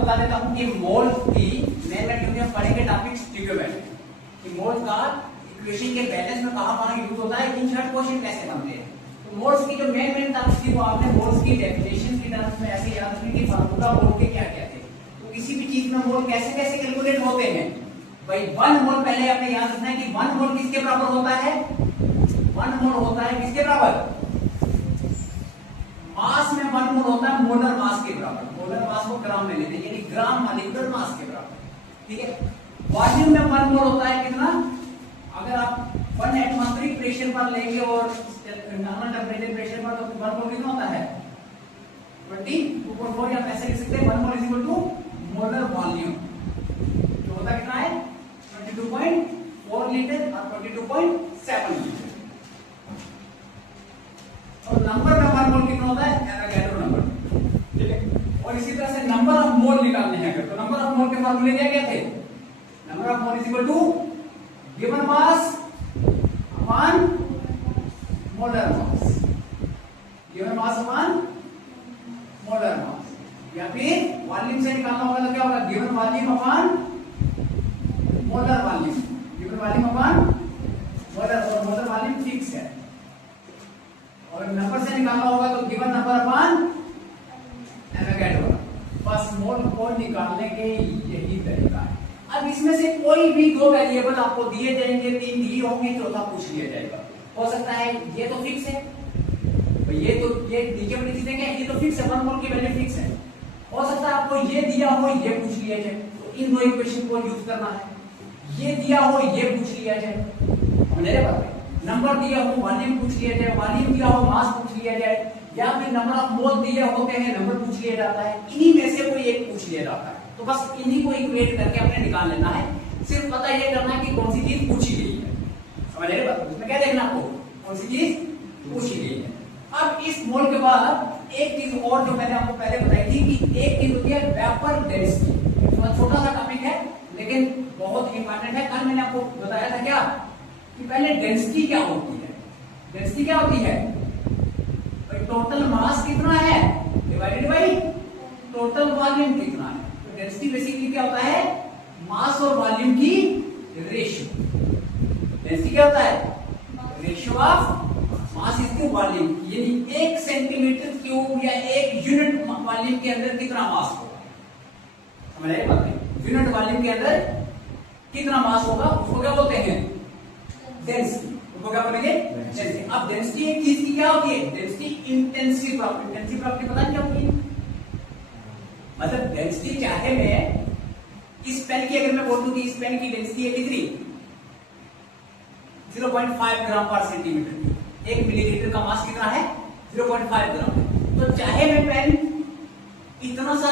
बता देता हूं कि मोल्स की मैं पढ़ेंगे टॉपिक स्टीरियोमेट्री कि मोल्स का इक्वेशन के बैलेंस में कहां यूज होता है, इन शॉर्ट क्वेश्चन कैसे बनते हैं। तो मोल्स की जो मेन टर्म्स थी वो आपने मोल्स की डेफिनेशन की टर्म्स में ऐसे याद रखनी कि फार्मूला मोल के क्या क्या थे। तो किसी भी चीज में मोल कैसे कैसे कैलकुलेट होते हैं भाई। 1 मोल पहले आपने याद रखना है कि 1 मोल किसके बराबर होता है, 1 मोल होता है किसके बराबर, मास में 1 मोल होता है मोलर मास के बराबर। मोलर मास को ग्राम में लेते हैं यानी ग्राम मॉलिक्यूलर मास के बराबर, ठीक है। वॉल्यूम में 1 मोल होता है कितना, अगर आप 1 एटमॉस्फेरिक प्रेशर पर लेंगे और नॉर्मल टेंपरेचर प्रेशर पर तो 1 मोल कितना होता है 22.4 या ऐसे लिख सकते हैं 1 mole is equal to molar volume जो होता कितना है 22.4 लीटर और 22.7 लीटर। और नंबर में 1 मोल कितना होता है एवोगाड्रो नंबर, ठीक है। और इसी तरह से नंबर ऑफ मोल निकालने हैं अगर तो नंबर ऑफ मोल के फार्मूले क्या थे, number of mole is equal to given mass upon molar mass, given mass upon molar mass. या फिर वॉल्यूम से निकालना होगा तो क्या होगा given volume upon molar volume, given volume upon molar, और मोलर वॉल्यूम फिक्स है। और नंबर से निकालना होगा तो गिवन नंबर अपॉन एवोगाड्रो। बस मोल को निकालने के यही तरीका है। अब इसमें से कोई भी 2 वेरिएबल आपको दिए जाएंगे, 3 दिए होंगे, चौथा पूछ लिया जाएगा। हो सकता है ये तो फिक्स है, तो ये नीचे वाली चीजें क्या है, ये तो फिक्स है 1 मोल की वैल्यू फिक्स है। हो सकता है आपको ये दिया हो ये पूछ लिया जाए, तो इन 2 इक्वेशन को यूज करना है। ये दिया हो ये पूछ लिया जाए, मेरे बात में नंबर दिया हो वॉल्यूम पूछ लिया जाए, वॉल्यूम दिया हो मास पूछ लिया जाए, या फिर नंबर ऑफ मोल दिए होते हैं नंबर पूछ लिया जाता है। इन्हीं में से कोई एक पूछ लिया जाता है, तो बस इन्हीं को इक्वेट करके अपने निकाल लेना है। सिर्फ पता ये करना है कि कौन सी चीज पूछी गई है, समझ रहे बात। उसमें क्या देखना आपको, कौन सी चीज पूछी गई है। अब इस मोल के बाद एक चीज और जो मैंने आपको पहले बताई थी कि एक चीज होती है वेपर डेंसिटी। थोड़ा छोटा सा टॉपिक है लेकिन बहुत इंपॉर्टेंट है। कल मैंने आपको बताया था क्या कि पहले डेंसिटी क्या होती है। डेंसिटी क्या होती है भाई, टोटल मास कितना है डिवाइडेड बाई टोटल वॉल्यूम कितना है। तो डेंसिटी बेसिकली क्या होता है, मास और वॉल्यूम की रेशियो। डेंसिटी क्या होता है, ratio of mass is to volume, यानी 1 सेंटीमीटर क्यूब या 1 यूनिट वॉल्यूम के अंदर कितना मास होगा, समझ रहे बात है। यूनिट वॉल्यूम के अंदर कितना मास होगा उसको क्या बोलते हैं डेंसिटी, उसको क्या बोलेंगे डेंसिटी। अब डेंसिटी एक चीज की क्या होती है, density intensive property. Intensive property पता नहीं क्या होती है, मतलब डेंसिटी चाहे मैं इस पेन की अगर मैं बोल दूं कि इस पेन की डेंसिटी है कितनी 0.5 ग्राम पर सेंटीमीटर, 1 मिलीलीटर का मास कितना है 0.5 ग्राम है। तो चाहे मैं पेन इतना सा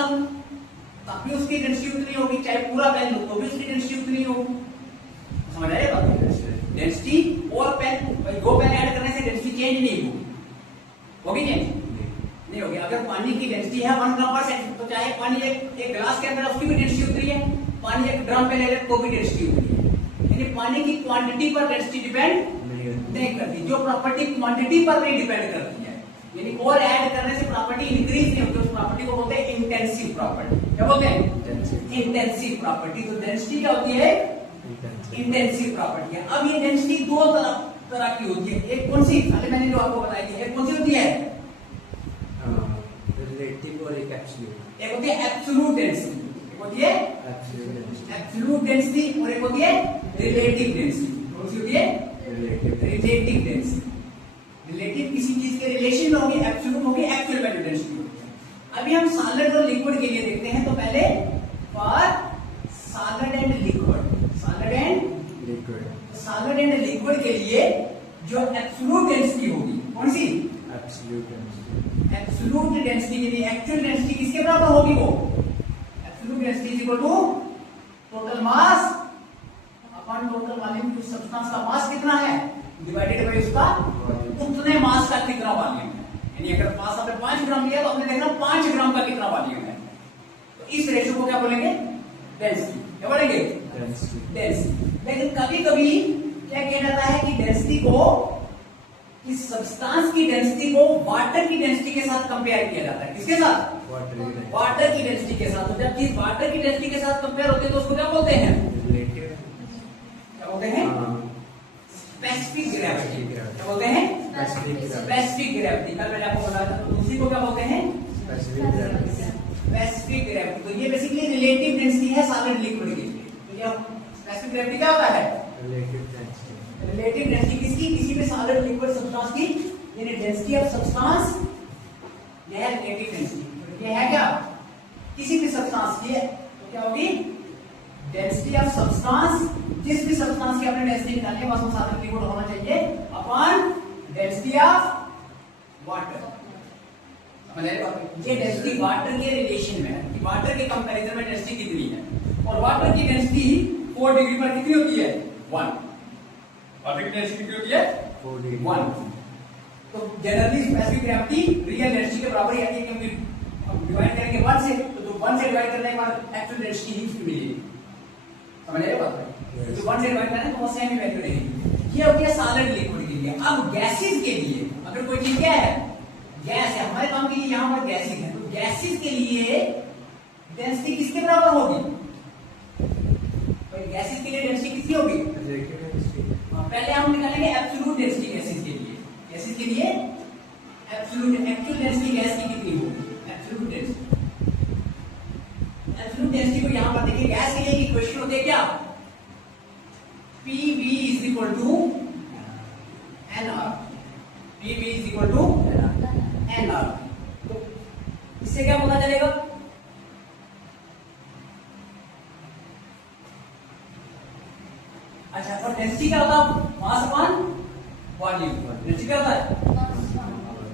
तब भी उसकी डेंसिटी उतनी होगी, चाहे पूरा पेन लो तो भी उसकी डेंसिटी उतनी होगी, समझ रहे बात। डेंसिटी और पेन 2 पेन ऐड करने से डेंसिटी चेंज नहीं होगी चेंज नहीं होगी। अगर पानी की डेंसिटी है 1 ग्राम पर सेंटीमीटर तो चाहे पानी एक ग्लास के अंदर उसकी भी डेंसिटी उतरी है, पानी 1 ग्राम पे ले ले तो भी डेंसिटी उतरी है। यानी पानी की क्वांटिटी पर डेंसिटी डिपेंड नहीं करती, जो प्रॉपर्टी क्वांटिटी पर नहीं डिपेंड करती है। यानी और ऐड करने से प्रॉपर्टी इंक्रीज नहीं होती, उस प्रॉपर्टी को बोलते हैं इंटेंसिव प्रॉपर्टी। क्या बोलते हैं इंटेंसिव प्रॉपर्टी। तो डेंसिटी क्या होती है इंटेंसिव प्रॉपर्टी है। अब ये डेंसिटी 2 तरह की होती है। एक कौन सी, पहले मैंने जो आपको बताई थी, एक कौन सी होती है रिलेटिव और एक एब्सोल्यूट। एक होती है एब्सोल्यूट डेंसिटी, एक होती है एब्सोल्यूट डेंसिटी और एक होती है रिलेटिव डेंसिटी। कौन सी होती है रिलेटिव डेंसिटी। रिलेटिव किसी चीज के रिलेशन में होगी, एब्सोल्यूट होगी एक्चुअल वैल्यू डेंसिटी होगी। अभी हम हम सॉलिड और लिक्विड के लिए देखते हैं, तो पहले for solid and liquid, solid and liquid के लिए जो एब्सोल्यूट डेंसिटी होगी, कौन सी? एब्सोल्यूट डेंसिटी के लिए एक्चुअल डेंसिटी किसके बराबर होगी? वो absolute density is equal to total mass upon total volume. जो सब्सटेंस का मास कितना है डिवाइडेड बाय उसका उतने मास का कितना वॉल्यूम है। यानी अगर मास आपने 5 ग्राम लिया तो हमने देखना 5 ग्राम का कितना वॉल्यूम है। तो इस रेशियो को क्या बोलेंगे? डेंसिटी। क्या बोलेंगे? डेंसिटी। लेकिन कभी कभी क्या किया जाता है कि डेंसिटी को, इस सब्सटेंस की डेंसिटी को वाटर की डेंसिटी के साथ कंपेयर किया जाता है। किसके साथ? वाटर की डेंसिटी के साथ। तो जब चीज वाटर की डेंसिटी के साथ कंपेयर होती है तो उसको क्या बोलते हैं? क्या बोलते हैं? Specific gravity. क्या बोलते हैं? Specific gravity. कल मैंने आपको बताया था। तो दूसरी को क्या बोलते हैं? Specific gravity. तो ये बेसिकली रिलेटिव डेंसिटी है सॉलिड लिक्विड की। तो ये स्पेसिफिक ग्रेविटी क्या होता है? रिलेटिव डेंसिटी किसकी? किसी भी सॉलिड लिक्विड सब्सटेंस की, यानी डेंसिटी ऑफ सब्सटेंस, यह है रिलेटिव डेंसिटी। ये है क्या? किसी भी सब्सटेंस की है तो क्या होगी? डेंसिटी ऑफ सब्सटेंस, जिस भी सब्सटेंस की आपने डेंसिटी निकालनी है बस वो सॉलिड लिक्विड होना चाहिए, अपॉन डेंसिटी ऑफ वाटर। समझ आए बात? ये डेंसिटी वाटर के रिलेशन में है कि वाटर के कंपैरिजन में डेंसिटी कितनी है। और वाटर की डेंसिटी 4 डिग्री पर कितनी होती है? 1। वाटर की डेंसिटी कितनी होती है? 1। तो generally specific gravity real density के बराबर ही आती है, क्योंकि हम डिवाइड करेंगे 1 से, तो 1 से डिवाइड करने के बाद एक्चुअल डेंसिटी ही मिलेगी। समझ आए बात? तो 1 से डिवाइड करें तो वो सेम ही वैल्यू रहेगी। ये हो गया सॉलिड लिक्विड के लिए। अब गैसेस के लिए, अगर कोई चीज क्या है? गैस है, हमारे काम के लिए यहां पर गैसेस है, तो गैसेस के लिए डेंसिटी किसके बराबर होगी? तो गैसेस के लिए डेंसिटी कितनी होगी? पहले हम निकालेंगे एब्सोल्यूट डेंसिटी गैसेस के लिए। गैसेस के लिए एब्सोल्यूट, एक्चुअल डेंसिटी गैस की कितनी होगी? Absolute density. एब्सोल्यूट डेंसिटी को यहां पर देखिए, गैस के लिए इक्वेशन होती है क्या? PV is equal to NR। PV is equal to NR। तो इससे क्या पता चलेगा? अच्छा, और डेंसिटी क्या होता है? Mass upon volume. डेंसिटी क्या होता है?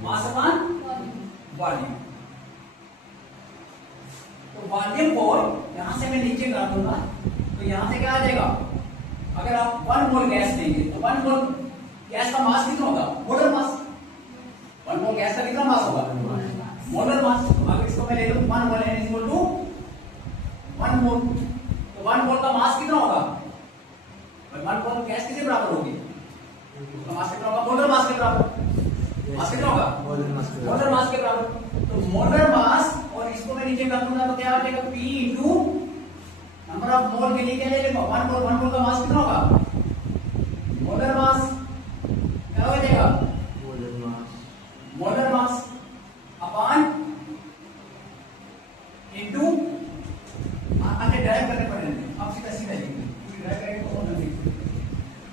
Mass upon volume. तो वॉल्यूम को यहां से मैं नीचे कर दूंगा, तो यहां से क्या आ जाएगा? अगर आप 1 मोल गैस लेंगे तो 1 मोल गैस का मास कितना होगा? Molar mass. 1 मोल गैस का कितना मास होगा? Molar mass. तो अगर इसको मैं ले लूं 1 मोल N इक्वल टू 1 मोल, तो 1 मोल का मास कितना होगा? 1 मोल गैस किसके बराबर होगी? उसका मास कितना होगा? मोलर मास के बराबर। मास कितना होगा? मोलर मास के बराबर। तो मोलर मास, और इसको मैं नीचे कर दूंगा तो क्या आ जाएगा? P इनटू नंबर ऑफ मोल के लिए क्या ले लेंगे? 1 मोल का मास कितना होगा? Molar mass. क्या हो जाएगा? मोलर मास अपॉन इनटू, आगे डायरेक्ट करने पड़ेंगे। आप सीधा सीधा लिखेंगे, डायरेक्ट करेंगे तो और लिखेंगे।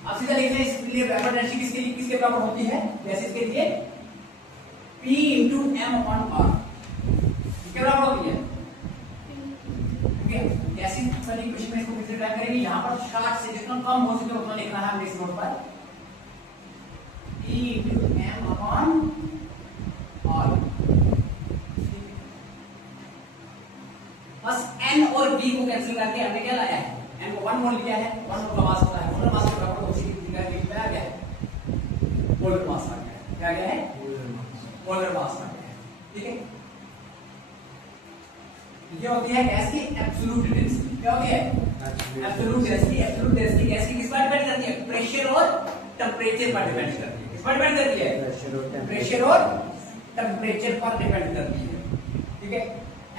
आप सीधा लिख लें। इसके लिए वेपर डेंसिटी किसके बराबर होती है? गैसेस के लिए P into M upon R किसके बराबर होती है? गैसेस वाली इक्वेशन में इसको फिर ट्राई करेंगे। यहां पर शॉर्ट से जितना कम हो सके उतना लिखना है हमने इस नोट पर। P into M upon R। बस N और V को कैंसिल करके हमने क्या लाया है? N को 1 मोल लिया है, 1 मोल का मास होता है, मोलर मास के बराबर, उसी की जगह लिख दिया गया है मोलर मास आ गया है। क्या गया है? मोलर मास आ गया है। ठीक है, ये होती है गैस की एब्सोल्यूट डेंसिटी। क्या होती है? Absolute density. Absolute density gas की किस पर डिपेंड करती है? प्रेशर और टेम्परेचर पर डिपेंड करती है। किस पर डिपेंड करती है? प्रेशर और टेम्परेचर पर डिपेंड करती है। ठीक है,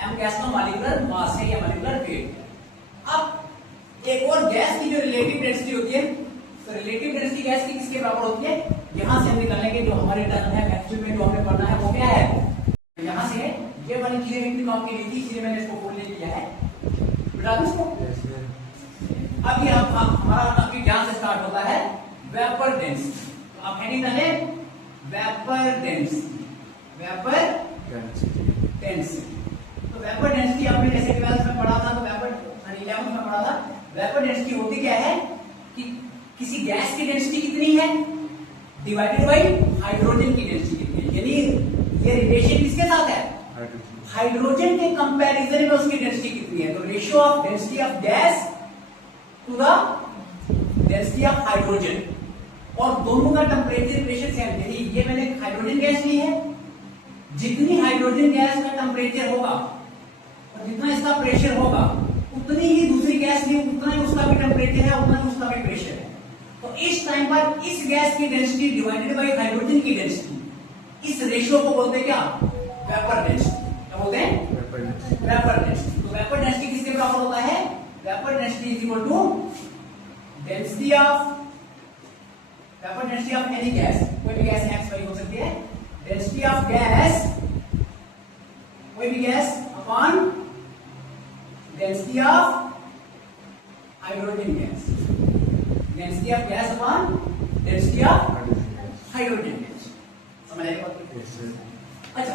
M गैस का मॉलिक्यूलर मास है या मॉलिक्यूलर वेट। अब एक और गैस की जो रिलेटिव डेंसिटी होती है, तो रिलेटिव डेंसिटी गैस की किसके बराबर होती है? यहां से हम निकालेंगे जो हमारे टर्म है, एक्चुअल में जो हमें पढ़ना है वो क्या है? यहां से ये वाली चीजें इतनी काम की नहीं थी, इसलिए मैंने इसको खोलने लिया है। बता दूं इसको? अभी हमारा अभी ध्यान से स्टार्ट होता है वेपर डेंसिटी। तो आप हेडिंग डाले vapour density. Vapour density. Vapour density आपने जैसे 12th में पढ़ा था, तो वेपर 11th में पढ़ा था, वेपर डेंसिटी होती क्या है कि किसी गैस की डेंसिटी कितनी है डिवाइडेड बाय हाइड्रोजन की डेंसिटी कितनी है। यानी ये रिलेशन किसके साथ है, हाइड्रोजन के कंपैरिजन में उसकी डेंसिटी कितनी है। तो ratio of density of gas to the density of hydrogen, और दोनों का टेम्परेचर प्रेशर सेम। यानी ये मैंने हाइड्रोजन गैस ली है, जितनी हाइड्रोजन गैस का टेम्परेचर होगा और जितना इसका प्रेशर होगा उतनी ही दूसरी गैस ली, उतना ही उसका भी टेम्परेचर है, उतना ही उसका भी प्रेशर है। तो इस टाइम पर इस गैस की डेंसिटी डिवाइडेड बाय हाइड्रोजन की डेंसिटी, इस रेशियो को बोलते हैं क्या, वेपर डेंसिटी। क्या बोलते हैं, वेपर डेंसिटी। तो वेपर डेंसिटी किसके बराबर होता है, vapour density is equal to density of, vapour density of any gas, कोई भी गैस एक्स वाई हो सकती है, डेंसिटी ऑफ गैस, कोई भी gas upon density of hydrogen gas, density of gas upon density of hydrogen gas. समझ आएगा बात? अच्छा,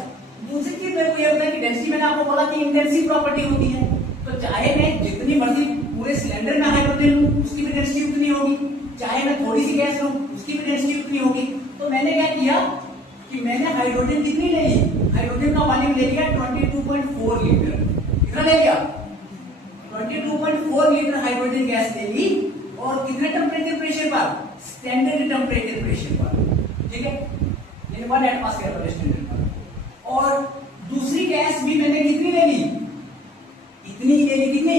दूसरी चीज मेरे को ये होता है कि डेंसिटी मैंने आपको बोला कि इंटेंसिव प्रॉपर्टी होती है, तो चाहे मैं जितनी मर्जी पूरे सिलेंडर में हाइड्रोजन लूं उसकी भी डेंसिटी उतनी होगी, चाहे मैं थोड़ी सी गैस लूं उसकी भी डेंसिटी उतनी होगी। तो मैंने क्या किया कि मैंने हाइड्रोजन कितनी ले ली, हाइड्रोजन का वॉल्यूम ले लिया 22.4 लीटर। कितना ले लिया, 22.4 लीटर हाइड्रोजन गैस ले ली, और कितने टेम्परेचर प्रेशर पर, स्टैंडर्ड टेम्परेचर प्रेशर पर, ठीक है, यानी 1 एटमॉस्फेयर पर स्टैंडर्ड पर। और दूसरी गैस भी मैंने कितनी ले ली, इतनी ले ली, कितनी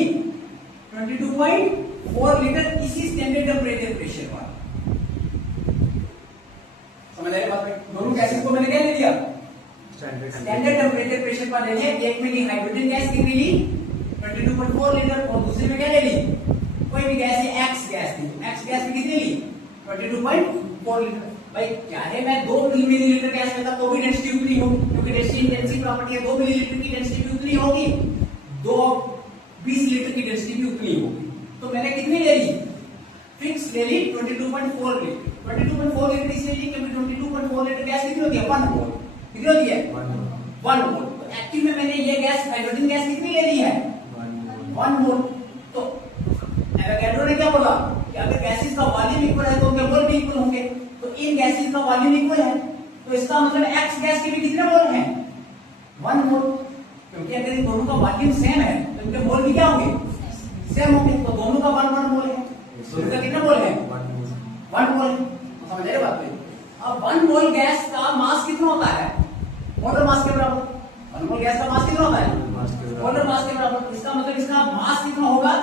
22.4 लीटर, इसी स्टैंडर्ड टेम्परेचर प्रेशर पर। समझ आए बात? दोनों गैसेस को मैंने क्या ले लिया, स्टैंडर्ड टेम्परेचर प्रेशर पर ले लिया। एक में ली हाइड्रोजन गैस कितनी ली 22.4 लीटर, और दूसरे में क्या ले ली, कोई भी गैस है, एक्स गैस थी, एक्स गैस में कितनी ली 22.4 लीटर। भाई चाहे मैं 2 मिलीलीटर गैस लेता तो भी डेंसिटी उतनी होगी, क्योंकि डेंसिटी इंटेंसिव प्रॉपर्टी है, 2 मिलीलीटर की डेंसिटी भी उतनी होगी, 20 लीटर की डेंसिटी भी उतनी होगी। तो मैंने कितनी ले ली, फिक्स ले ली 22.4 लीटर। 22.4 लीटर इसलिए ली क्योंकि 22.4 लीटर गैस कितनी होती है, 1 मोल। कितनी होती है, 1 मोल। तो एक्चुअली में मैंने ये गैस, हाइड्रोजन गैस कितनी ले ली है, 1 मोल। तो एवोगैड्रो ने क्या बोला कि अगर गैसेस का वॉल्यूम इक्वल है तो उनके मोल भी इक्वल होंगे। तो इन गैसेस का वॉल्यूम इक्वल है, तो इसका मतलब एक्स गैस के भी कितने मोल हैं, 1 मोल। क्योंकि अगर इन दोनों का वॉल्यूम सेम है तो इनके मोल भी क्या होंगे, सेम होंगे। तो दोनों का 1 मोल है, दोनों का कितना मोल है, 1 मोल। समझ रहे बात में? अब 1 मोल गैस का मास कितना होता है, मोलर मास के बराबर। 1 मोल गैस का मास कितना होता है, मोलर मास के बराबर। इसका मतलब इसका मास कितना होगा,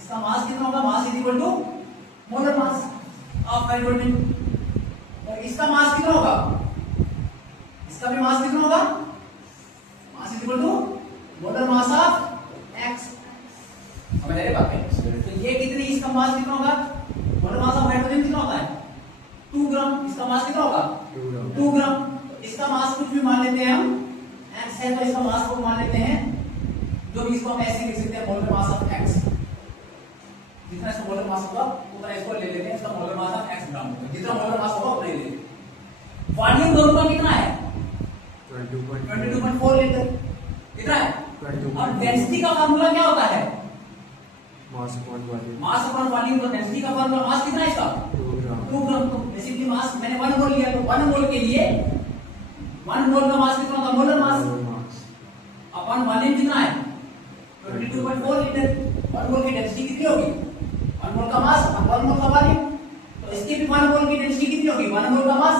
इसका मास कितना होगा, mass is equal to molar mass of hydrogen. और इसका मास कितना होगा, इसका भी मास कितना होगा, mass is equal to molar mass of x. समझ रहे बात है? तो ये कितनी, इसका मास कितना होगा, मोलर मास ऑफ हाइड्रोजन कितना होता है 2 ग्राम, इसका मास कितना होगा 2 ग्राम। तो इसका मास कुछ भी मान लेते हैं हम, एक्स है तो इसका मास को मान लेते हैं, जो भी इसको हम ऐसे लिख सकते हैं मोलर मास ऑफ एक्स। जितना इसका मोलर मास होगा उतना इसको ले लेते हैं, इसका मोलर मास ऑफ एक्स ग्राम होगा, जितना मोलर मास होगा उतना ही ले लेते हैं। वॉल्यूम दोनों का कितना है 22.4 लीटर, कितना है। और डेंसिटी का फार्मूला क्या होता है, mass upon volume. Mass upon volume. तो डेंसिटी का फार्मूला, मास कितना है इसका 2 ग्राम। तो बेसिकली मास मैंने 1 मोल लिया, तो 1 मोल के लिए 1 मोल का मास कितना होता है, मोलर मास अपॉन वॉल्यूम कितना है 22.4 लीटर। 1 मोल की डेंसिटी कितनी होगी, 1 मोल का मास और 1 मोल का वॉल्यूम। तो इसकी भी 1 मोल की डेंसिटी कितनी होगी, 1 मोल का मास।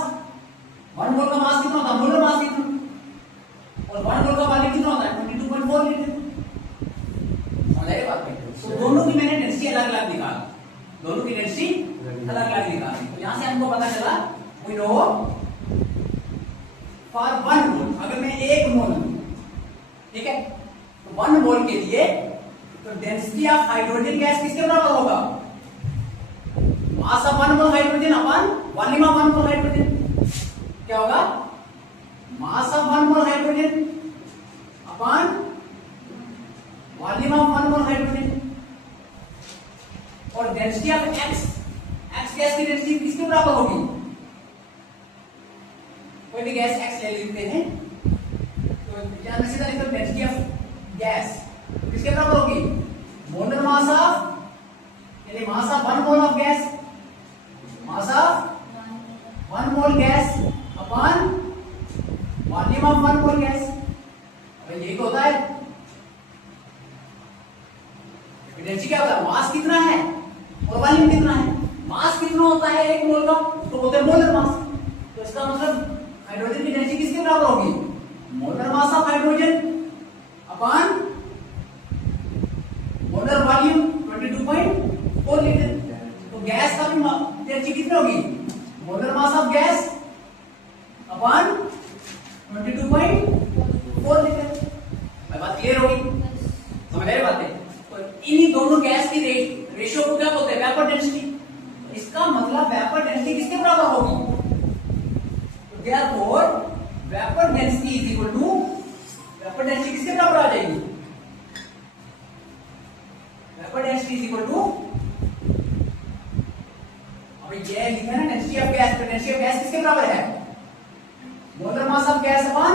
1 मोल का मास कितना होता है, मोलर मास कितना, और 1 मोल का वॉल्यूम कितना होता है 22.4 लीटर। समझ आए बात? तो दोनों की मैंने डेंसिटी अलग अलग निकाली, दोनों की डेंसिटी अलग अलग निकाली। तो यहां से हमको पता चला वी नो फॉर 1 मोल, अगर मैं 1 मोल लूं, ठीक है, तो 1 मोल के लिए तो डेंसिटी ऑफ हाइड्रोजन गैस किसके बराबर होगा, mass of 1 mole hydrogen upon volume of 1 mole hydrogen. क्या होगा, mass of 1 mole hydrogen upon volume of 1 mole hydrogen. और density of X, X gas की डेंसिटी किसके बराबर होगी, कोई भी गैस एक्स ले लेते हैं, तो यहां में सीधा लिखो डेंसिटी ऑफ गैस किसके बराबर होगी? मोलर मास ऑफ, यानी मास of 1 mole of gas, mass of 1 mole gas upon volume of 1 mole gas. अरे यही तो होता है। एफिशिएंसी क्या होता है? मास कितना है और वॉल्यूम कितना है। मास कितना होता है 1 मोल का, तो बोलते हैं मोलर मास। तो इसका मतलब हाइड्रोजन की डेंसिटी किसके बराबर होगी? Molar mass of hydrogen upon molar volume 22.4 litre. तो गैस का भी डेंसिटी कितनी होगी? Molar mass of gas upon 22.4 litre. बात क्लियर होगी? समझ रहे बातें? तो इन दोनों गैस की रेशियो को क्या बोलते हैं? Vapour density. इसका मतलब वेपर डेंसिटी किसके बराबर होगी? तो therefore vapour density is equal to, vapour density किसके बराबर आ जाएगी? Vapour density is equal to, अब ये लिखा है ना डेंसिटी ऑफ गैस, तो डेंसिटी ऑफ गैस किसके बराबर है? Molar mass of gas upon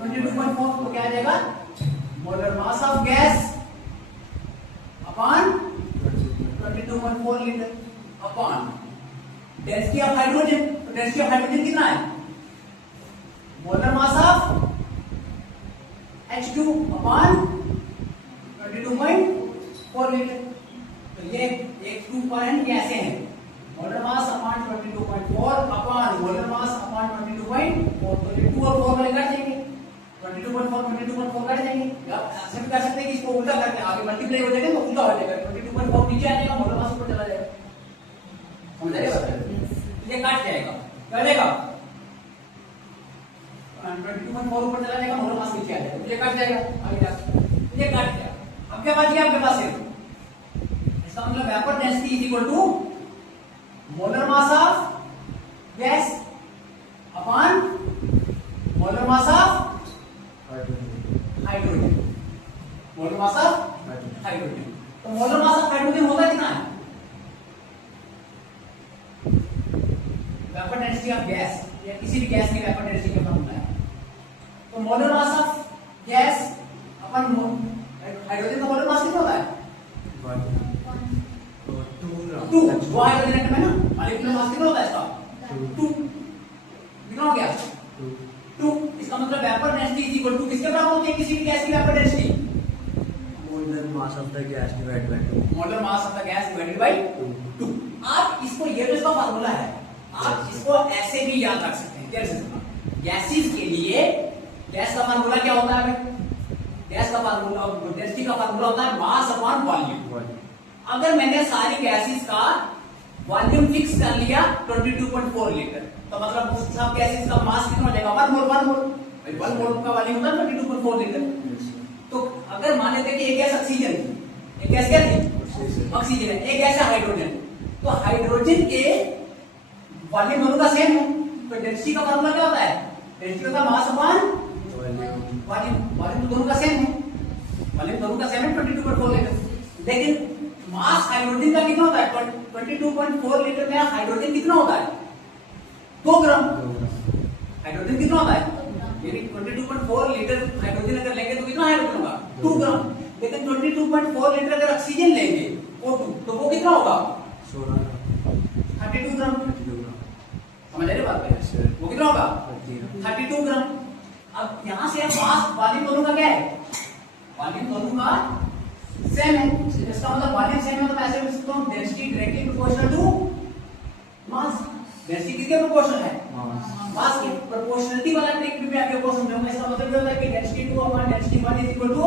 22.4। तो क्या आ जाएगा? Molar mass of gas upon 22.4 litre upon density of hydrogen. तो डेंसिटी ऑफ हाइड्रोजन कितना है? Molar mass of H2 upon 22.4 litre. तो ये 1 2 पॉइंट ऐसे हैं, molar mass upon 22.4 upon molar mass upon 22.4। तो ये 2 और 4 में कट जाएंगे, 22.4 कट जाएंगे। आप ऐसे भी कर सकते हैं कि इसको उल्टा करके आगे मल्टीप्लाई हो जाएगा तो उल्टा हो जाएगा, 22.4 नीचे आ जाएगा, मोलर मास ऊपर चला जाएगा। समझ रहे हो? ये कट जाएगा, क्या जाएगा? 22.4 ऊपर चला जाएगा, मोलर मास नीचे आ जाएगा, तो ये कट जाएगा आगे जाके, ये कट गया। अब क्या बच गया आपके पास? इसका मतलब vapour density is equal to molar mass of gas upon molar mass of hydrogen, molar mass of hydrogen. तो मोलर मास ऑफ हाइड्रोजन होता कितना है? वेपर डेंसिटी ऑफ गैस या किसी भी गैस की वेपर डेंसिटी का फॉर्मूला है। तो molar mass of gas upon hydrogen का मोलर मास कितना होता है? 2। वो हाइड्रोजन एटम है ना, मॉलिक्यूलर मास कितना होता है इसका? 2। कितना हो गया? 2। इसका मतलब vapour density is equal to किसके बराबर होती है किसी भी गैस की vapour density? Molar mass of the gas divided by 2। Molar mass of the gas divided by 2। आप इसको, ये तो इसका फार्मूला है, आप इसको ऐसे भी याद रख सकते हैं। कैसे? गैसेस के लिए गैस का फार्मूला क्या होता है? गैस का फार्मूला, डेंसिटी का फार्मूला होता है मास अपॉन वॉल्यूम। अगर मैंने सारी गैसेस का वॉल्यूम फिक्स कर लिया 22.4 लीटर, तो मतलब उस सब गैसेस का मास कितना हो जाएगा? 1 मोल। 1 मोल का वॉल्यूम होता है 22.4 लीटर। तो अगर मान लेते हैं कि एक गैस ऑक्सीजन थी, एक गैस क्या थी? ऑक्सीजन है, एक गैस है हाइड्रोजन। तो हाइड्रोजन के वॉल्यूम दोनों का सेम है, तो डेंसिटी का फार्मूला क्या होता है? डेंसिटी होता है मास अपॉन वॉल्यूम। वॉल्यूम दोनों का सेम है, वॉल्यूम दोनों का सेम है 22.4 लीटर। लेकिन मास हाइड्रोजन का कितना होता है? 22.4 लीटर में हाइड्रोजन कितना होता है? 2 ग्राम। हाइड्रोजन कितना होता है? यानी 22.4 लीटर हाइड्रोजन अगर लेंगे तो कितना हाइड्रोजन होगा? 2 ग्राम। लेकिन 22.4 लीटर अगर ऑक्सीजन लेंगे O2, तो वो कितना होगा? 32 ग्राम। समझ रहे बात है? वो कितना होगा? 32 ग्राम। अब यहां से मास वॉल्यूम दोनों का क्या है? वॉल्यूम दोनों का सेम है। इसका मतलब वॉल्यूम सेम है, तो ऐसे लिख सकता हूं density directly proportional to mass. Density किसके प्रोपोर्शनल है? मास के। प्रोपोर्शनलिटी वाला ट्रिक भी मैं आपको को समझाऊंगा। इसका मतलब ये होता है कि density 2 upon density 1 is equal to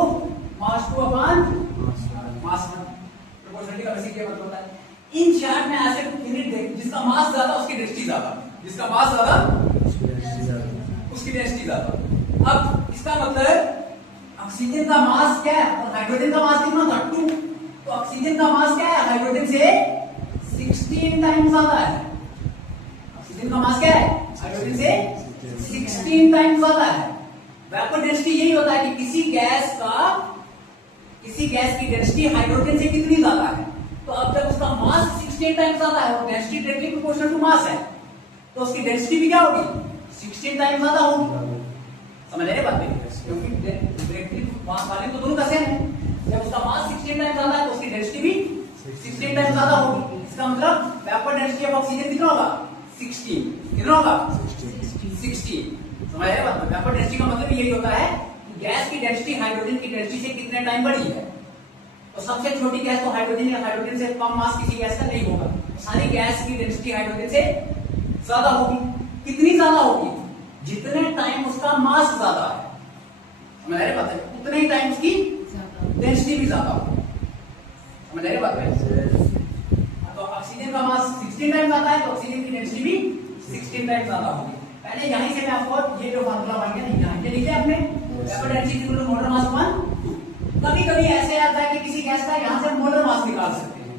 mass 2 upon mass 1। Proportionality का बेसिक ये मतलब होता है। इन शॉर्ट में ऐसे यूनिट देख, जिसका मास ज्यादा उसकी डेंसिटी ज्यादा, जिसका मास ज्यादा उसकी डेंसिटी ज्यादा। अब इसका मतलब ऑक्सीजन का मास क्या है और हाइड्रोजन का मास कितना था? 2। तो ऑक्सीजन का मास क्या है? हाइड्रोजन से 16 टाइम्स ज्यादा है। ऑक्सीजन का मास क्या है? हाइड्रोजन से 16 टाइम्स ज्यादा है। वेपर डेंसिटी यही होता है कि किसी गैस की डेंसिटी हाइड्रोजन से कितनी ज्यादा है। तो अब जब उसका मास 16 टाइम्स ज्यादा है और density directly proportional to mass है, तो उसकी डेंसिटी भी क्या होगी? 16 टाइम्स ज्यादा होगी। समझ रहे बात? क्योंकि डायरेक्टली मास वॉल्यूम तो दोनों का सेम है। जब उसका मास 16 टाइम्स ज्यादा है तो उसकी डेंसिटी भी 16 टाइम्स ज्यादा होगी। इसका मतलब वेपर डेंसिटी ऑफ ऑक्सीजन कितना होगा? 16। कितना होगा? 60। समझ आया बात? वेपर डेंसिटी का मतलब यही होता है कि गैस की डेंसिटी हाइड्रोजन की डेंसिटी से कितने टाइम बढ़ी है। तो सबसे छोटी गैस तो हाइड्रोजन या हाइड्रोजन से कम मास किसी गैस का नहीं होगा। सारी गैस की डेंसिटी हाइड्रोजन से ज्यादा होगी। कितनी ज्यादा होगी? जितने टाइम उसका मास ज्यादा है, समझ रहे बात है, उतने ही टाइम उसकी डेंसिटी भी ज्यादा होगी। समझ रहे बात है? तो ऑक्सीजन का मास 16 टाइम ज्यादा है तो ऑक्सीजन की डेंसिटी भी 16 टाइम ज्यादा होगी। पहले यहीं से मैं आपको ये जो फार्मूला बन गया यहाँ ये लिखे आपने, vapour density equal to molar mass 1/2। कभी कभी ऐसे आता है कि किसी गैस का यहाँ से मोलर मास निकाल सकते हैं।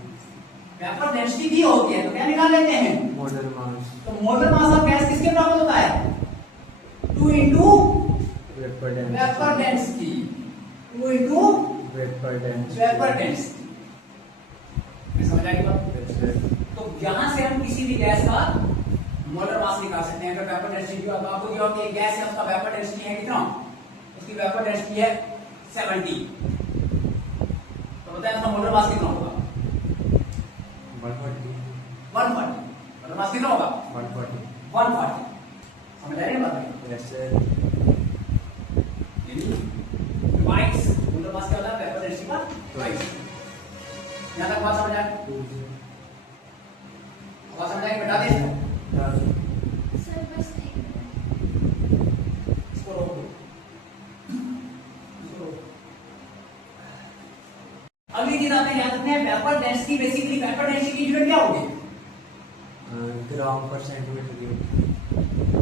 वेपर डेंसिटी दी होती है तो क्या निकाल लेते हैं? Molar mass. तो मोलर मास ऑफ गैस किसके बराबर होता है? 2 into vapour density 2 into vapour density. समझ आई बात? तो यहां से हम किसी भी गैस का मोलर मास निकाल सकते हैं। अगर वेपर डेंसिटी तो आपको दिया कि एक गैस है उसका वेपर डेंसिटी है कितना? उसकी वेपर डेंसिटी है 70। तो बताएं उसका मोलर मास कितना होगा? 140। मोलर मास कितना होगा? 140। समझ आ रही है बात? Yes sir. Twice molar mass क्या होता है? वेपर डेंसिटी का ट्वाइस। यहां तक बात समझ आ गई? बात समझ आ गई? बता दे सर बस एक इसको रोक दो। इसको रोक। अगली चीज आपने याद रखना है, vapour density basically vapour density की यूनिट क्या होगी? ग्राम पर सेंटीमीटर क्यूब।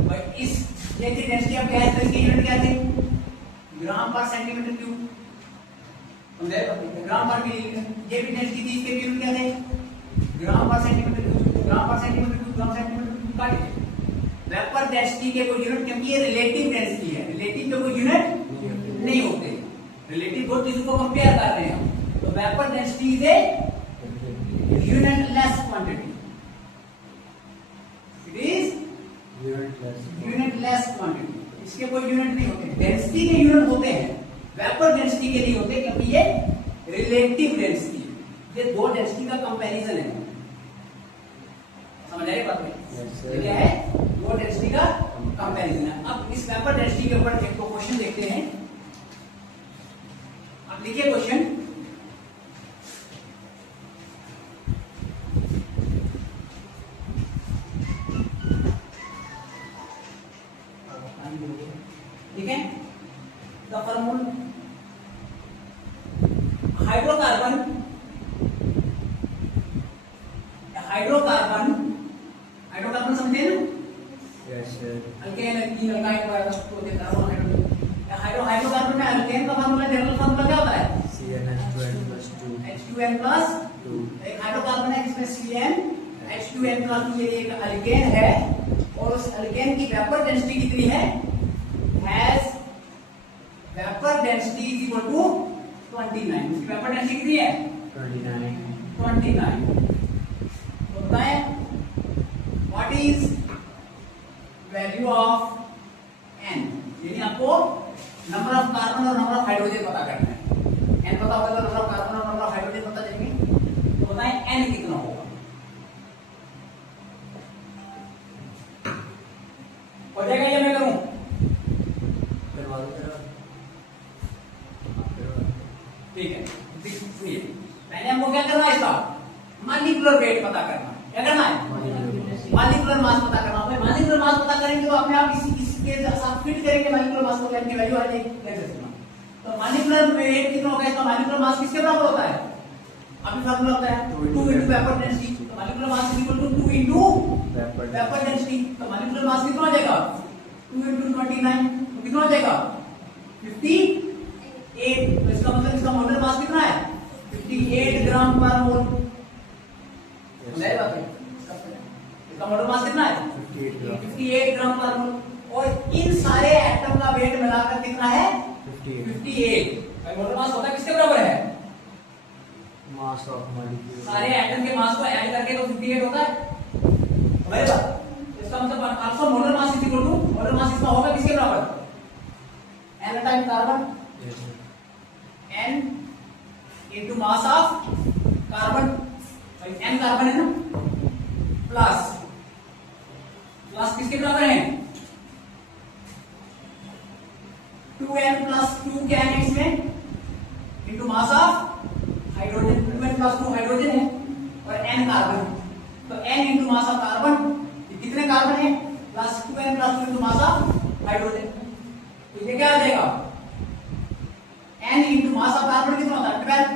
भाई इस ये थी डेंसिटी ऑफ गैस तो इसकी यूनिट क्या थी? ग्राम पर सेंटीमीटर क्यूब। समझे? ग्राम पर मिली ये भी डेंसिटी थी, इसके यूनिट क्या थे? ग्राम पर सेंटीमीटर क्यूब। ग्राम पर centimetre cube, gram centimetre cube काट दीजिए। वेपर डेंसिटी के कोई यूनिट, क्योंकि ये रिलेटिव डेंसिटी है, रिलेटिव के कोई यूनिट नहीं होते। रिलेटिव दो चीजों को कंपेयर कर रहे हैं हम। तो vapour density is a unitless quantity. It is unitless quantity. इसके कोई यूनिट नहीं होते। डेंसिटी के यूनिट होते हैं, वेपर डेंसिटी के नहीं होते, क्योंकि ये रिलेटिव डेंसिटी है। ये दो डेंसिटी का कंपैरिजन है। समझ आए बात में? ये क्या है? दो डेंसिटी का कंपैरिजन है। अब इस वेपर डेंसिटी के ऊपर एक क्वेश्चन देखते हैं। अब लिखिए क्वेश्चन। ठीक है? द फॉर्मूला हाइड्रोकार्बन समझे ना? Yes sir. Alkane alkene alkyne वगैरह को देता है हाइड्रोकार्बन में अल्केन का फार्मूला, जनरल फार्मूला क्या होता है? CnH2n+2 H2n+2। एक हाइड्रोकार्बन है जिसमें CnH2n+2 ये एक अल्केन है और उस अल्केन की वेपर डेंसिटी कितनी है? Has vapour density is equal to 29। उसकी वेपर डेंसिटी कितनी है? 29। तो बताएं what is value of n? यानी आपको नंबर ऑफ कार्बन और नंबर ऑफ हाइड्रोजन पता करना है। n पता होगा तो नंबर ऑफ कार्बन और नंबर ऑफ हाइड्रोजन पता चलेंगे। तो बताएं n कितना होगा? हो जाएगा या मैं करूं? करवा दो जरा। ठीक है, सुनिए, पहले हमको क्या करना है? इसका मॉलिक्यूलर वेट पता करना है। क्या करना है? मॉलिक्यूलर मास पता करना है। मॉलिक्यूलर मास पता करेंगे तो अपने आप इसके साथ फिट करेंगे मॉलिक्यूलर मास को, की वैल्यू आ जाएगी। तो मॉलिक्यूलर वेट कितना होगा? इसका मॉलिक्यूलर मास किसके बराबर होता है? अभी फार्मूला होता है 2 into वेपर डेंसिटी। तो molecular mass is equal to 2 into vapour density. तो मॉलिक्यूलर मास कितना हो जाएगा? 2 into 29। तो कितना हो जाएगा? 58। तो इसका मतलब इसका मोलर मास कितना है? 58 ग्राम पर मोल। समझाई बात है? इसका मोलर मास कितना है? 58 ग्राम पर मोल। और इन सारे एटम का वेट मिलाकर कितना है? 58। भाई मोलर मास होता है किसके बराबर है? Mass of molecule. सारे एटम के मास को ऐड करके तो 58 होता है। समझाई बात? इसका मतलब also molar mass is equal to, molar mass इसका होगा किसके बराबर? n time carbon. Yes sir. n into mass of carbon, n carbon है ना, प्लस किसके बराबर है 2n plus 2 क्या है इसमें into mass of hydrogen, 2n plus 2 hydrogen है और n कार्बन, तो n into mass of carbon, ये कितने कार्बन है plus 2n plus 2 into mass of hydrogen, तो ये क्या आ जाएगा n into mass of carbon कितना होता है 12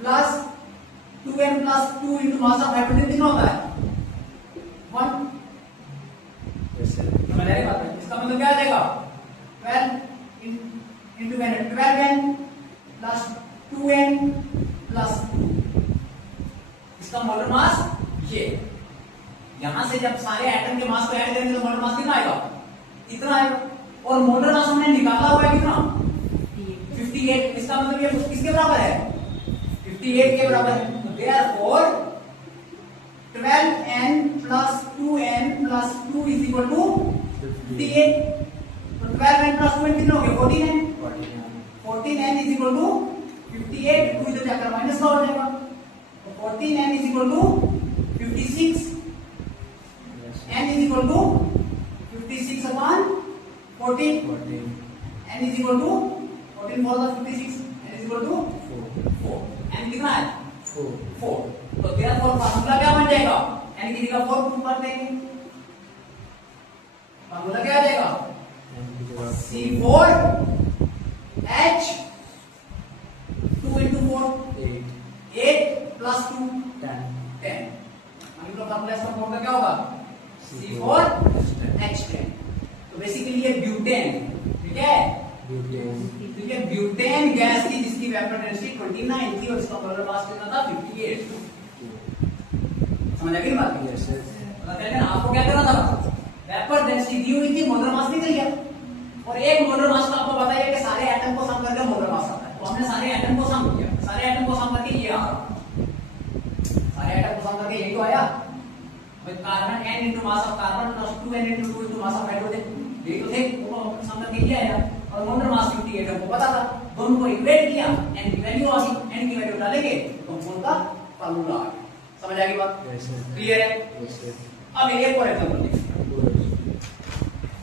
plus 2n plus 2 into mass of hydrogen कितना होता है 1। समझ आ रही बात है? इसका मतलब क्या आ जाएगा 12 into n 12n plus 2n plus 2, इसका मोलर मास ये, यहां से जब सारे एटम के मास को ऐड करेंगे तो मोलर मास कितना आएगा इतना आएगा, और मोलर मास हमने निकाला हुआ है कितना 58, इसका मतलब ये किसके बराबर है 58 के बराबर है, तो therefore 12n plus 2n plus 2 is equal to 58, तो 12n plus 2n कितना हो गया 14 है, 14n is equal to 58, 2 इधर जाकर माइनस का हो जाएगा, तो 14n is equal to 56, n is equal to 56 upon 14, n is equal to 14 for the 56, n is equal to 4, n कितना है 4, तो देयरफॉर फार्मूला क्या बन जाएगा n की जगह 4 पुट कर देंगे, फार्मूला क्या आ जाएगा C4H 2 into 4 8 plus 2 10, मतलब फार्मूला इसका फॉर्मूला क्या होगा C4H10, तो बेसिकली ये ब्यूटेन, ठीक है तो ये ब्यूटेन गैस की जिसकी वेपर डेंसिटी 29 थी और इसका मोलर मास कितना था 58, समझ आ गई बात? लेकिन आपको क्या करना था वेपर डेंसिटी दी हुई थी, मोलर मास निकल गया, और एक मोलर मास का आपको बताइए कि सारे एटम को सम करके मोलर मास आता है, तो हमने सारे एटम को सम किया, सारे एटम को सम करके ये आ रहा, सारे एटम को सम करके यही तो आया भाई, carbon n into mass of carbon plus 2n into 2 into mass of hydrogen, यही तो थे, वो सम करके ये आया, और मोलर मास 58 हमको पता था, दोनों को इक्वेट किया, n की वैल्यू आ गई, n की वैल्यू डालेंगे तो मोल का फार्मूला आ गया, समझ आ गई बात? क्लियर है? अब एक और एग्जांपल लिखें,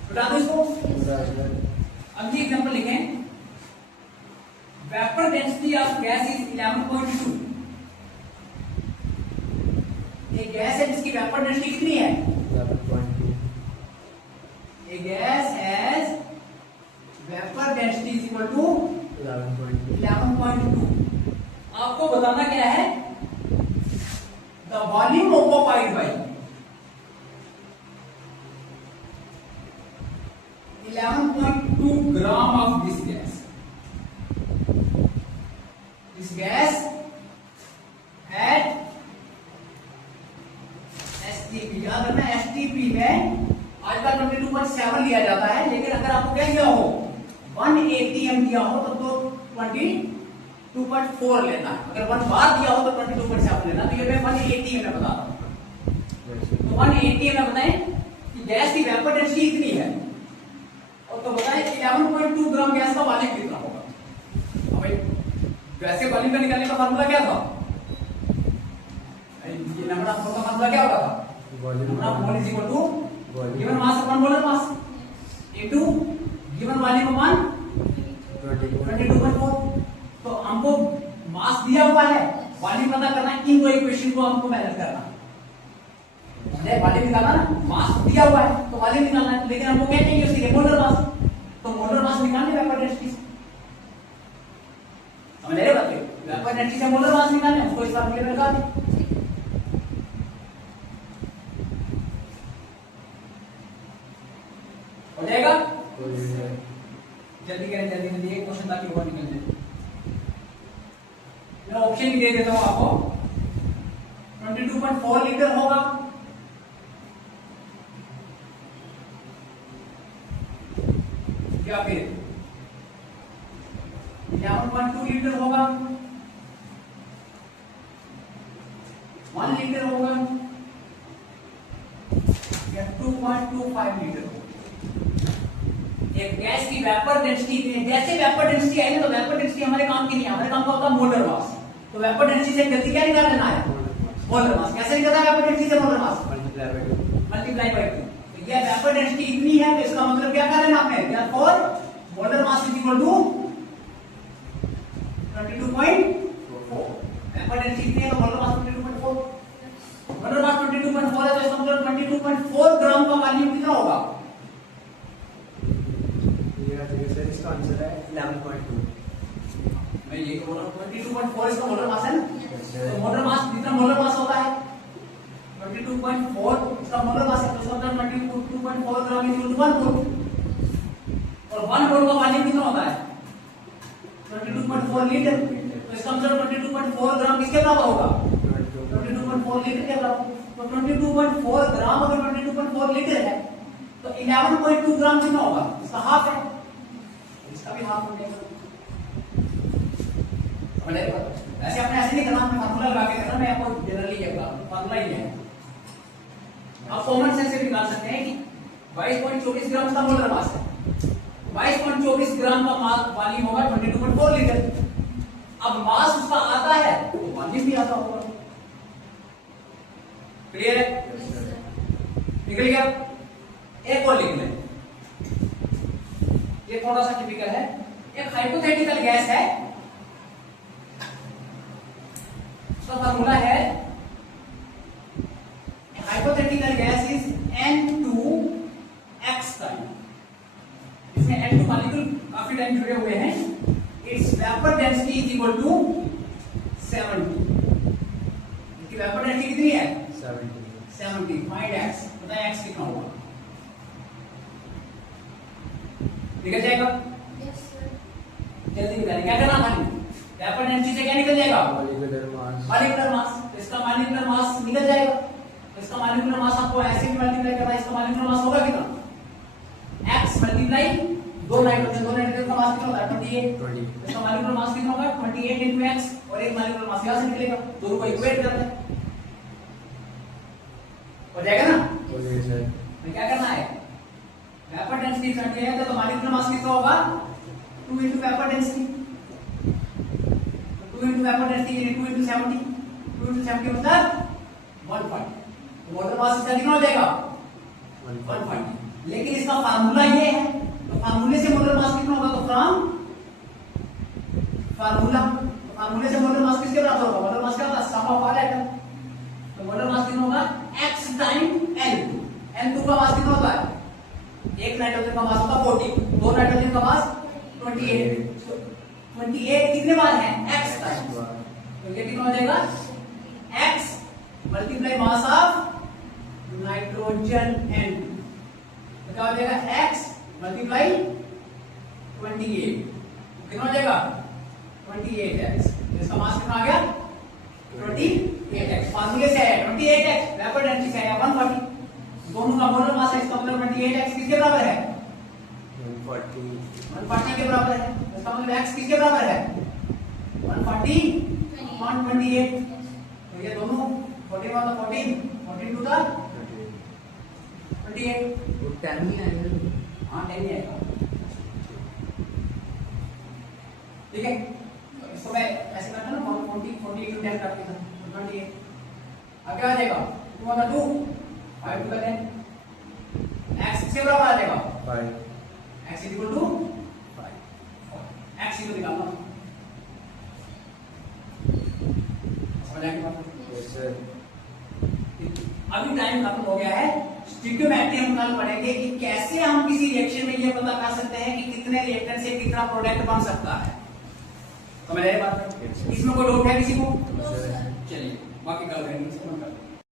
बता दो इसको, अगली एग्जांपल लिखें, vapour density of gas is 11.2, एक गैस है जिसकी वेपर डेंसिटी कितनी है 11.2, a gas has vapor density is equal to 11.2, आपको बताना क्या है the volume occupied by 11.2 gram of this gas, at STP, याद रखना STP में आजकल 22.7 लिया जाता है, लेकिन अगर आपको क्या दिया हो 1 ATM दिया हो तो 22.4 लेना है, अगर 1 बार दिया हो तो 22.7 लेना, तो ये मैं 1 ATM में बता रहा हूं, तो 1 ATM में बताएं कि गैस की वेपर डेंसिटी इतनी है, और तो बताएं 11.2 ग्राम गैस का वॉल्यूम कितना होगा। अब भाई गैस के वॉल्यूम का निकालने का फार्मूला क्या था, ये नंबर ऑफ मोल का फार्मूला क्या होगा था, number of mole is equal to given mass upon molar mass into given volume upon 22.4, तो हमको मास दिया हुआ है, वॉल्यूम पता करना है, इन दो इक्वेशन को हमको मेजर करना है, वॉल्यूम निकालना ना, मास दिया हुआ है तो वॉल्यूम निकालना है, लेकिन हमको क्या चाहिए उसके लिए मोलर मास, तो मोलर मास निकालने वेपर डेंसिटी, समझ रहे बात? वेपर डेंसिटी से मोलर मास निकालने, उसको इस फॉर्मूले में लगा दें, हो जाएगा? जल्दी करें, जल्दी एक क्वेश्चन ताकि और निकल जाए, मैं ऑप्शन भी दे देता हूं आपको, 22.4 लीटर होगा, या फिर 11.2 लीटर होगा, 1 लीटर होगा, या 2.25 लीटर होगा, एक गैस की वेपर डेंसिटी इतनी है, जैसे वेपर डेंसिटी आई ना तो वेपर डेंसिटी हमारे काम की नहीं है, हमारे काम का होता है मोलर मास। तो वेपर डेंसिटी से जल्दी क्या निकाल लेना है, मोलर मास। कैसे निकलता है वेपर डेंसिटी से मोलर मास, मल्टीप्लाई बाय 2। तो ये वेपर डेंसिटी इतनी है तो इसका मतलब क्या कर लेना आपने, therefore molar mass is equal to 22.4। Vapour density इतनी है तो मोलर मास 22.4, मोलर मास 22.4 है तो इसका मतलब 22.4 ग्राम का वॉल्यूम कितना होगा, सर इसका आंसर है 11.2। मैं ये बोल रहा हूं 22.4 इसका मोलर मास है ना। तो मोलर मास जितना मोलर मास होता है 22.4 इसका मोलर मास है तो इसका मतलब 22.4 ग्राम इज इक्वल टू 1 मोल। और 1 मोल का वॉल्यूम कितना होता है 22.4 लीटर। तो इसका मतलब 22.4 ग्राम किसके बराबर होगा, 22.4 लीटर के बराबर। तो 22.4 ग्राम अगर 22.4 लीटर है तो 11.2 ग्राम कितना होगा, इसका हाफ है, इसका भी हाफ हो जाएगा। ऐसे आपने ऐसे नहीं करना, आपने फार्मूला लगा के करना, मैं आपको जनरली ये बता फार्मूला ही है। आप कॉमन सेंस से भी निकाल सकते हैं कि 22.24 ग्राम का मोलर मास है, 22.24 ग्राम का मास वॉल्यूम होगा 22.4 लीटर। अब मास उसका आता है तो वॉल्यूम भी आता होगा। क्लियर है, निकल गया। एक और लिख लें, ये थोड़ा सा टिपिकल है। एक हाइपोथेटिकल गैस है, उसका फार्मूला है hypothetical gas is N2X time. इसमें N2 मॉलिक्यूल काफी टाइम जुड़े हुए हैं। It's vapour density is equal to 70। इसकी वेपर डेंसिटी कितनी है 70। फाइंड X, बताएं X कितना होगा, निकल जाएगा Yes, sir. जल्दी निकालें। क्या करना खाली वेपर डेंसिटी से क्या निकल जाएगा, मॉलिक्यूलर मास। तो इसका मॉलिक्यूलर मास निकल जाएगा। तो इसका मॉलिक्यूलर मास आपको ऐसे भी मल्टीप्लाई करना है, इसका मॉलिक्यूलर मास होगा कितना, x मल्टीप्लाई 2 नाइट्रोजन का मास कितना होता है 28। इसका मॉलिक्यूलर मास कितना होगा 28 into x, और एक मॉलिक्यूलर मास यहां से निकलेगा, दोनों को इक्वेट करते हैं, हो जाएगा ना। तो क्या करना है, वेपर डेंसिटी 70 है तो मॉलिक्यूलर मास कितना होगा 2 into vapour density, 2 into vapour density 2 into 70, 2 into 70 मतलब 140। तो मोलर मास इसका कितना हो जाएगा 140। लेकिन इसका फार्मूला ये है, तो फार्मूले से मोलर मास कितना होगा, तो फ्रॉम फार्मूले से मोलर मास किसके बराबर होगा, मोलर मास क्या होगा सम ऑफ ऑल एटम। तो मोलर मास कितना होगा x टाइम N2। N2 का मास कितना होता है, एक नाइट्रोजन का मास होता है 40, दो नाइट्रोजन का मास 28। 28 कितने बार है x टाइम, तो ये कितना हो जाएगा x multiply mass of nitrogen N2, तो क्या हो जाएगा x मल्टीप्लाई 28, कितना हो जाएगा 28x। इसका मास कितना आ गया 28x। फार्मूले से है 28x, वेपर डेंसिटी से है 140, दोनों का मोलर मास है, इसका मतलब 28x किसके बराबर है 140 के बराबर है। इसका मतलब x किसके बराबर है 140/28। तो ये दोनों 14 वाला 14 टू द 28, वो 10 नहीं आएगा, हाँ 10 ही आएगा। ठीक है, तो इसको मैं ऐसे करता हूँ ना 40 into 10 करके 28। अब क्या आ जाएगा 2 वाला 2, 5 टू द 10, x किसके बराबर आ जाएगा 5। x equal to 5, x equal निकालना, समझ आएगी बात। अभी टाइम खत्म हो गया है, स्टिक्योमेट्री हम कल पढ़ेंगे कि कैसे हम किसी रिएक्शन में ये पता कर सकते हैं कि कितने रिएक्टेंट से कितना प्रोडक्ट बन सकता है। समझ आए बात, इसमें कोई डाउट है किसी को, चलिए बाकी कल करेंगे।